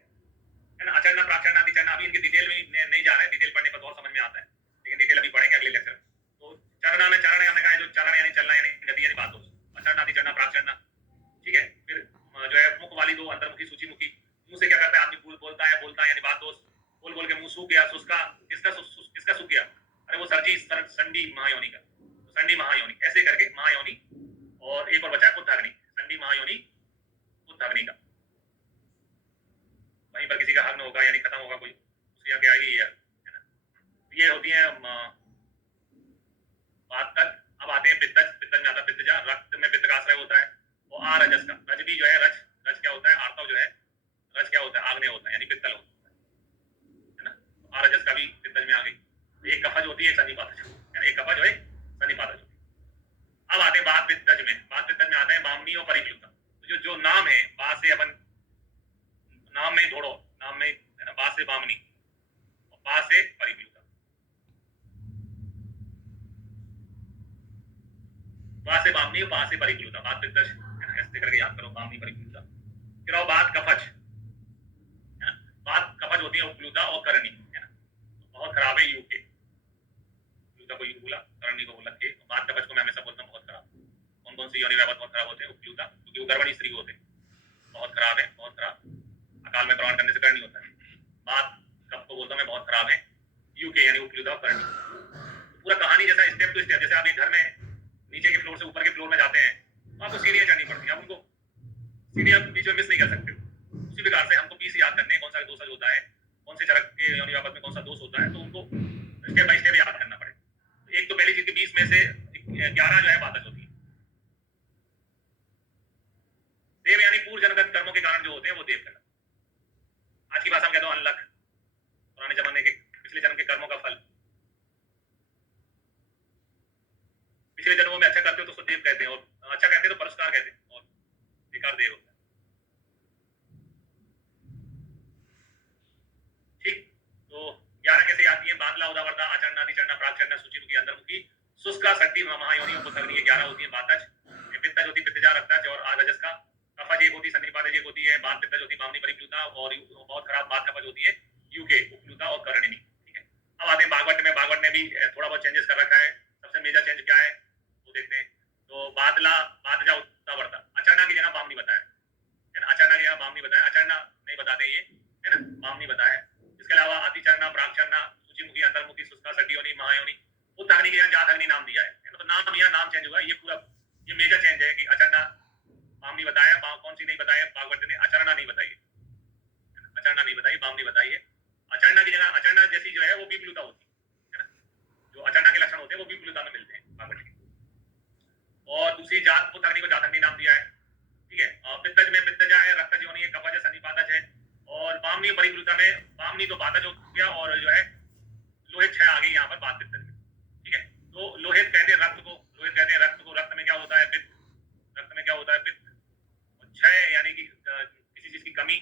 ना। अचरना, प्राचरना, अतिचरना, अभी इनके डिटेल में नहीं जा रहे हैं, डिटेल पढ़ने पर और समझ में आता है, लेकिन डिटेल अभी पढ़ेंगे अगले लेक्चर में। तो चरणा में चरण हमने कहा है, जो चरण यानी चलना यानी गति यानी बात दोष। अचरना, अतिचरना, प्राचरना, ठीक है। फिर जो है मुख वाली दो, अंतर्मुखी, सूचीमुखी। मुंह से क्या करता है आदमी, बोलता है यानी बात दोष। बोल के मुंह सूख गया, सुस्का, किसका सूख गया, अरे वो सर्जी संडी महायोनि का, तो संडी महायोनि। ऐसे करके महायोनि, और एक और बचा कुत्थाग्नि, संडी महायोनि कुत्थाग्नि का। वहीं पर किसी का हग्न होगा यानी खत्म होगा कोई, उसकी आगे आएगी, है ना। ये होती है बात तक। अब आते हैं पित्तज। पित्तज में आता है पित्तजा, रक्त में पित्त का आश्रय होता है। और आ रजस का, रज भी जो है, रज क्या होता है, आर्तव जो है, रज क्या होता है, आग्नेय होता है यानी पित्तल होता है ना। आ रजस का भी पित्तज में आ गई। एक कफज होती है, एक सन्निपातज, है ना, एक कफज है, सन्निपातज होती है। अब आते हैं बात पित्तज में। बात पित्तज में आते हैं बामनी और परिप्लुता। तो जो नाम है, बात से अपन नाम में ढोड़ो, नाम में, है ना, बात से बामनी और बात से परिप्लुता। बात से बामनी और बात से परिप्लुता, बात पित्तज, है ना, ऐसे करके याद करो, बामनी परिप्लुता। फिर आओ बात कफज, है ना। बात कफज होती है उपलुता और करणी, है ना। बहुत खराब है यूके, उपलुता को यू बोला, करणी को बोला के। बात कफज को मैं हमेशा बोलता हूँ बहुत खराब। कौन कौन सी योनि व्यापक बहुत खराब होते हैं, उपलुता, क्योंकि वो गर्भणी स्त्री होते हैं, बहुत खराब है, बहुत खराब। अकाल में प्रमाण करने से करनी होता है। बात कब को बोलता हूँ मैं, बहुत खराब है, यूके यानी उपलुता और करणी। पूरा कहानी जैसा स्टेप टू स्टेप, जैसे आप एक घर में नीचे के फ्लोर से ऊपर के फ्लोर में जाते हैं तो आपको सीढ़ियां चढ़नी पड़ती हैं, आप उनको सीढ़ियां बीच में मिस नहीं कर सकते। उसी प्रकार से हमको 20 याद करने हैं, कौन सा दोष होता है, कौन से चरक के योनि व्यापक में कौन सा दोष होता है, तो उनको स्टेप बाय स्टेप याद करना पड़ेगा। एक तो पहली चीज की 20 में से 11 जो है बातच होती है। देव यानी पूर्व जन्मगत कर्मों के कारण जो होते हैं वो देव कहलाते। आज की भाषा में कहते हो अनलक, पुराने जमाने के पिछले जन्म के कर्मों का फल। पिछले जन्मों में अच्छा करते हो तो उसको देव कहते हैं, और अच्छा कहते हैं तो पुरस्कार कहते हैं, और बेकार देव होता है। ठीक, तो 11 कैसे आती है, बादला, उदावर्ता, आचरना, अतिचरना, प्राक्चरना, सूचीमुखी, अंतर्मुखी, शुष्का, षड्डी महायोनियों को सगनी 11 होती है। बातज, पित्तज होती है, पित्तजा, रक्तज और आरजस का। कफज एक होती है, सन्निपातज एक होती है, बात पित्तज होती है, बामनी परिप्लुता, और बहुत खराब बात कफज होती है, यूके, उपलुता और करणी। ठीक है, अब आते हैं भागवत में। भागवत ने भी थोड़ा बहुत चेंजेस कर रखा है। सबसे मेजर चेंज क्या है वो देखते हैं। तो बादला, बादजा, उदावर्ता, अचरना की जगह बामनी बताया है ना, अचरना की जगह बामनी बताया, अचरना नहीं बताते ये, है ना, बामनी बताया है। इसके अलावा अतिचरना, प्राक्चरना, सूचीमुखी, अंतर्मुखी, शुष्का, षड्डी योनि, महायोनि, उत्तराग्नि के यहाँ जातग्नि नाम दिया है। तो नाम दिया, नाम चेंज हुआ, ये पूरा ये मेजर चेंज है कि अचरना बामनी बताया, कौन सी नहीं बताया, भागवत ने अचरना नहीं बताई, अचरना नहीं बताई, बामनी बताई है। अचरना की जगह, अचरना जैसी जो है वो विप्लुता होती है ना, जो अचरना के लक्षण होते हैं वो विप्लुता में मिलते हैं भागवत के। और दूसरी जात पुत अग्नि को जात अग्नि नाम दिया है, ठीक है। पित्तज में पित्तजा है, रक्तज योनि है, कफज है, सन्निपातज है, और बामनी परिप्लुता में बामनी तो बातज हो गया, और जो है लोहित छह आ गई यहाँ पर बात पित्तज में, ठीक है। तो लोहित कहते हैं रक्त को, लोहित कहते हैं रक्त को, रक्त में क्या होता है पित्त, रक्त में क्या होता है पित्त, और क्षय यानी कि किसी चीज की कमी,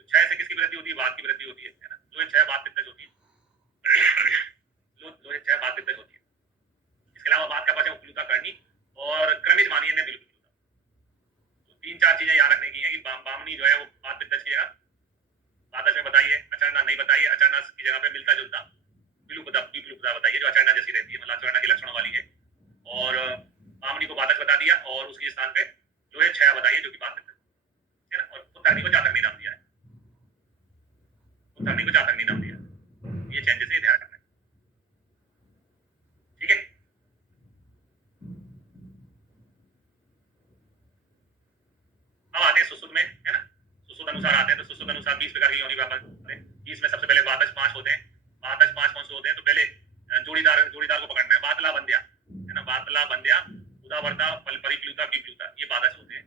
तो क्षय से किसकी वृद्धि होती है, वात की वृद्धि होती है ना। लोहित छह वात पित्तज होती है, लोहित छह वात पित्तज होती है। इसके अलावा वात का पचा उपलुता करनी, और क्रमिज मानिए ने बिल्कुल, तो तीन चार चीजें याद रखने की है कि बामनी जो है वो वात पित्तज की है, वातज में बताइए, अचरना नहीं बताइए, अचरना की जगह पे मिलता जुलता विलुप्ता बताइए जो अचरना जैसी रहती है, मतलब अचरना के लक्षणों वाली है, और बामनी को वातज बता दिया, और उसके स्थान पे लोहित छह बताइए जो कि वात पित्तज है ना। और पुत्तग्नि को जातग्नि नाम दिया है, पुत्तग्नि को जातग्नि नाम दिया है, ये चेंजेस है, ध्यान रखना है, ठीक है। अब आते हैं सुसुत में, है ना। सुसुत अनुसार आते हैं, तो सुसुत अनुसार 20 प्रकार की योनि व्यापार होते हैं। 20 में सबसे पहले वातज 5 होते हैं। वातज 5 कौन से होते हैं, तो पहले जोड़ीदार को पकड़ना है, वातला बंध्या है ना, वातला बंध्या, उदावर्ता, परिप्लुता, विप्लुता, ये वातज होते हैं।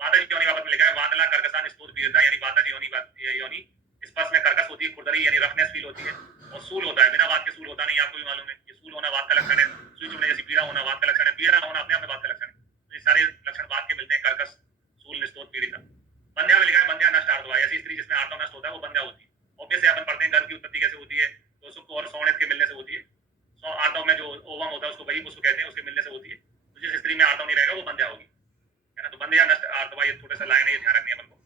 वातज योनि व्यापार में लिखा है वातला कर्कशान स्तोत्र दीर्घता, यानी वातज योनि स्पर्श में कर्कश होती है, खुरदरी यानी रफनेस फील होती है, और सूल होता है, बिना वात के सूल होता नहीं, आपको भी मालूम है। ये सूल होना वात का लक्षण है, सुई चुभने जैसी पीड़ा होना वात का लक्षण है, पीड़ा होना अपने आप में वात का लक्षण है। तो ये सारे लक्षण वात के मिलते हैं, कर्कश, सूल, निस्तोत्र, पीड़िता। बंध्या में लिखा है बंध्या नष्ट आर्तवा, ऐसी स्त्री जिसमें आर्तव नष्ट होता है वो बंध्या होती है। ऑब्वियस है, अपन पढ़ते हैं गर्भ की उत्पत्ति कैसे होती है, तो सुख और सौणित के मिलने से होती है। आर्तव में जो ओवम होता है उसको वही पुष्प कहते हैं, उसके मिलने से होती है। तो जिस स्त्री में आर्तव नहीं रहेगा वो बंध्या होगी, है ना। तो बंध्या नष्ट आर्तवा, ये छोटे सा लाइन है, ये ध्यान रखनी है अपन को,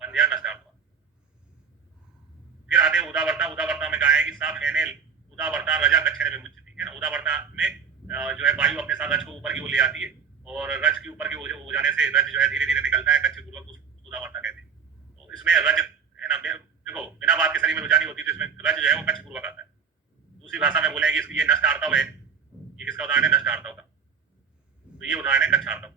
बंध्या नष्ट आर्तवा। फिर आते हैं उदावर्ता। उदावर्ता में कहा है कि सा फेनेल उदावर्ता रजा कक्षण में मुच्यति, है ना। उदावर्ता में जो है वायु अपने साथ रज को ऊपर की ओर ले आती है, और रज के ऊपर की हो जाने से रज जो है धीरे धीरे निकलता है, कच्छ पूर्वक उसको उदावर्ता कहते हैं। तो इसमें रज है ना, देखो बिना बात के शरीर में रुझानी होती है, तो इसमें रज जो है वो कच्छ पूर्वक आता है। दूसरी भाषा में बोलेंगे इसकी ये नष्ट आर्तव है, ये किसका उदाहरण है, नष्ट आर्तव का। तो ये उदाहरण है कच्छ आर्तव का।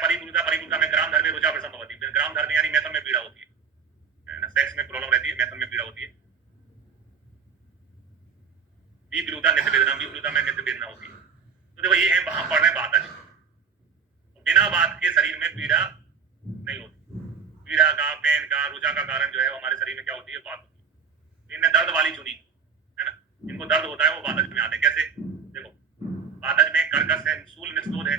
परिपूर्णता में ग्राम धर्म में रुचा प्रसन्न होती है, ग्राम धर्म यानी मैथन में पीड़ा होती है ना, सेक्स में प्रॉब्लम रहती है, मैथन में पीड़ा होती है। विप्लुता नित्य वेदना, विप्लुता में नित्य वेदना होती है। तो देखो ये है, हम पढ़ रहे हैं वातज, बिना बात के शरीर में पीड़ा नहीं होती। पीड़ा का, पेन का, रुचा का कारण जो है हमारे शरीर में क्या होती है, बात होती है। इनने दर्द वाली चुनी, है ना, जिनको दर्द होता है वो वातज में आते हैं। कैसे, देखो वातज में कर्कश है, सूल निस्तोध है,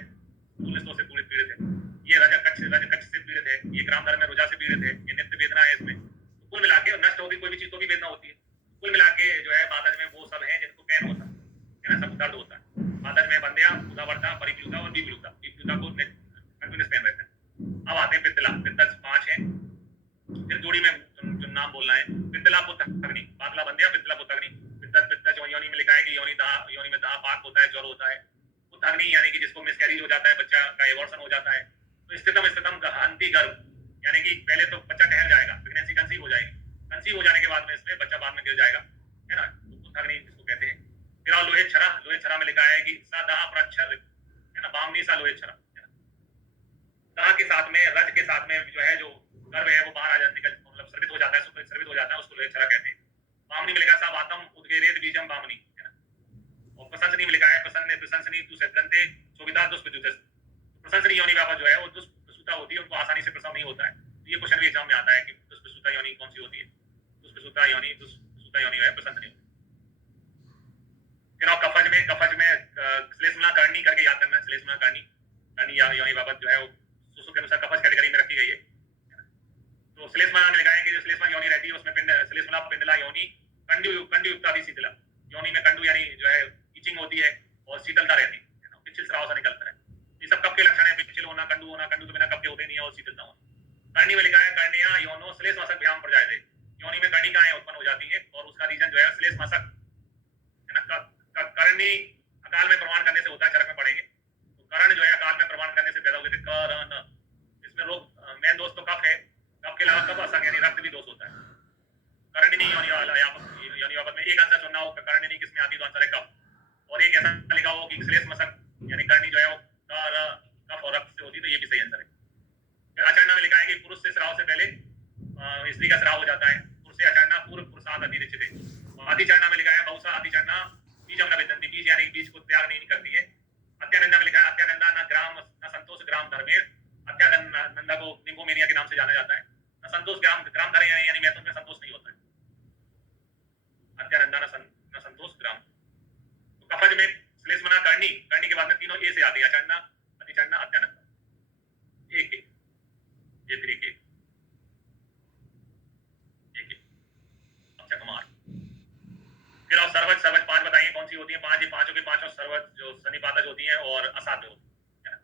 सूल निस्तोध से पीड़ित है, ये रजकच्छ से पीड़ित है, ये ग्राम धर्म में रुचा से पीड़ित है, ये नित्य वेदना है इसमें। तो कुल मिला के नष्ट होगी कोई भी चीज तो भी वेदना होती है। कुल मिला के जो है वातज में वो सब है जिनको पेन होता है ना, सब दर्द होता है। वातज में बंध्या, उदावर्ता, परिप्लुता और विप्लुता, विप्लुता को कंटिन्यूअस पेन रहता है। अब आते हैं पित्तला। पित्तज 5 है, फिर जोड़ी में जो नाम बोलना है, पित्तला पुत्तग्नि, वातला बंध्या, पित्तला पुत्तग्नि। पित्तज योनि में लिखा है कि योनि में दाह पाक होता है, ज्वर होता है। पुत्तग्नि यानी कि जिसको मिसकैरेज हो जाता है, बच्चा का एबॉर्शन हो जाता है। तो स्थितम हंती गर्भ, यानी कि पहले तो बच्चा टहल जाएगा, प्रेगनेंसी कंसीव हो जाएगी, कंसीव हो जाने के बाद में इसमें बच्चा बाद में गिर जाएगा, है ना, तो पुत्तग्नि इसको कहते हैं। फिर और लोहित छरा, लोहित छरा में लिखा है कि सा दाह प्रच्छर, है ना, बामनी सा लोहित छरा, है ना। दाह के साथ में, रज के साथ में जो है, जो गर्भ है वो बाहर आ जाता है, मतलब स्रवित हो जाता है, स्रवित हो जाता है, उसको लोहित छरा कहते हैं। बामनी में लिखा सा वातम उद्गेरेत बीजम बामनी, है ना। और प्रशंसनी में लिखा है प्रशंसनी तु सदंते सुविधा दुष्प्रसूत, प्रशंसनी योनि व्यापार जो है वो दुष्प्रसूता होती है, उनको आसानी से प्रसव नहीं होता है। तो ये क्वेश्चन भी एग्जाम में आता है कि दुष्प्रसूता योनि कौन सी होती है। दुष्प्रसूता योनि जो है प्रशंसनी। फिर कफज में श्लेष्मला करनी करके याद करना, श्लेष्मला करनी योनि व्यापार जो है वो सुसु के अनुसार कफज कैटेगरी में रखी गई है। तो श्लेष्मला में लिखा है कि जो श्लेष्मा योनि रहती है उसमें श्लेष्मला पिंडला योनि कंडुयुक्ता भी शीतला, योनि में कंडु यानी जो है इचिंग होती है और शीतलता रहती है ना, पिछल स्राव से निकलता है। ये सब कब के लक्षण है, पिछल होना, कंडु तो बिना कब के होते नहीं है, और शीतलता होना। करनी में लिखा है कर्णिया योनो श्लेष मासक भ्याम पड़ जाए, योनि में कर्णिकाएं उत्पन्न हो जाती है, और उसका रीजन जो है श्लेष मासक, है ना। करणी अकाल में प्रमाण करने से होता है, चरक में पढ़ेंगे। तो करण जो है अकाल में प्रमाण करने से पैदा हुए थे, करण। इसमें रोग मेन दोष तो कफ है, कफ के अलावा कफ असंग यानी रक्त भी दोष होता है। करणी योनि वाला योनि व्यापार में एक आंसर चुनना हो, करणी किसमें आती, तो आंसर है कफ। और एक ऐसा लिखा हो कि श्लेष मसक यानी करनी जो है वो कफ और रक्त से होती, तो ये भी सही आंसर है। फिर आचरणा में लिखा है कि पुरुष से श्राव से पहले स्त्री का श्राव हो जाता है, पुरुष से आचरणा पूर्व पुरुषार्थ सात अतिरिचिते। अतिचरणा में लिखा है बहुसा अतिचरणा बीजम न विदन्ति, बीज यानी बीज को त्याग नहीं करती है। अत्यानंदा में लिखा है अत्यानंदा न ग्राम न संतोष ग्राम धर्मेर। अत्यानंदा को निम्फोमेनिया के नाम से जाना जाता है। न संतोष ग्राम ग्राम धर्म यानी मैथुन में संतोष नहीं होता है। अत्यानंदा न संतोष ग्राम। तो कफज में श्लेष्मना करणी, करणी के बाद में तीनों ए से आते हैं, अचरणा अतिचरणा अत्यानंदा। एक ये फिर एक कुमार। फिर आप सर्वज सर्वज पांच बताइए कौन सी होती है? पांच, ये पांचों के पांचों सर्वज जो सन्निपातज होती हैं और असाध्य होती है।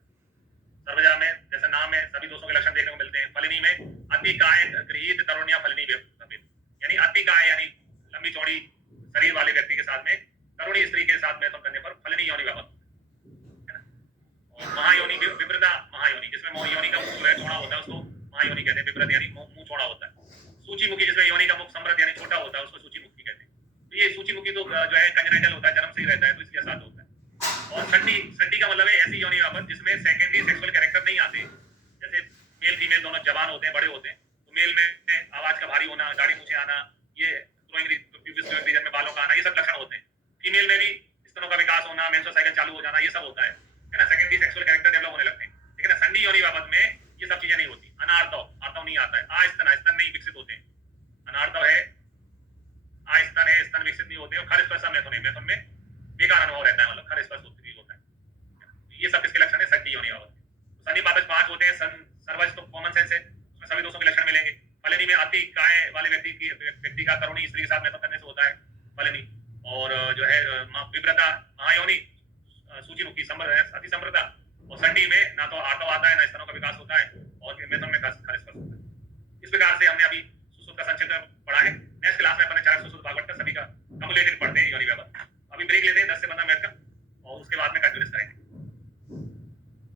सर्वजा में जैसे नाम है सभी दोषों के लक्षण देखने को मिलते हैं। फलिनी में अति काय गृहीत तरुण्या फलिनी यानी अति काय यानी लंबी चौड़ी शरीर वाले व्यक्ति के साथ में तरुणी स्त्री के साथ में करने पर फलिनी योनि व्यापक है ना। और महायोनि विपरीता महायोनि जिसमें योनि का मुख जो है चौड़ा होता है उसको महायोनि कहते हैं। विपरीत यानी मुंह चौड़ा होता है। सूचीमुखी जिसमें योनि का मुख समृद्ध यानी छोटा होता है उसको सूचीमुखी कहते हैं। तो ये सूचीमुखी तो जो है कंजेनिटल होता है, जन्म से ही रहता है, तो इसके साथ होता है। और सड्डी, सड्डी का मतलब है ऐसी योनि व्यापक जिसमें सेकेंडरी सेक्सुअल कैरेक्टर नहीं आते। जैसे मेल फीमेल दोनों जवान होते हैं, बड़े होते हैं, तो मेल में आवाज का भारी होना, दाढ़ी मूछें आना, ये रीजन में बालों का आना, ये सब लक्षण होते हैं। फीमेल में भी स्तनों का विकास होना, मेंस्ट्रुअल साइकिल चालू हो जाना, ये सब होता है ना। सेकेंडरी सेक्सुअल कैरेक्टर डेवलप होने लगते हैं। लेकिन संडी योनि व्यापक में ये सब चीजें नहीं होती। अनार्तव, आर्तव नहीं आता है। आस्तन, स्तन नहीं विकसित होते हैं। अनार्तव है, आस्तन है, स्तन विकसित नहीं होते। और खर स्पर्श मैथुन है, मैथुन में बेकार अनुभव रहता है, मतलब खर स्पर्श होता है। ये सब किसके लक्षण है? सड्डी योनि व्यापक। सन्निपातज पांच होते हैं। सर्वज तो कॉमन सेंस है, उसमें सभी दोषों के लक्षण मिलेंगे। फलिनी में अति काय वाले व्यक्ति का तरुणी स्त्री के साथ मैथुन करने से होता है फलिनी। और जो है विप्रता महायोनि सूचीमुखी अति समृद्धा। और संडी में ना तो आर्तव आता है ना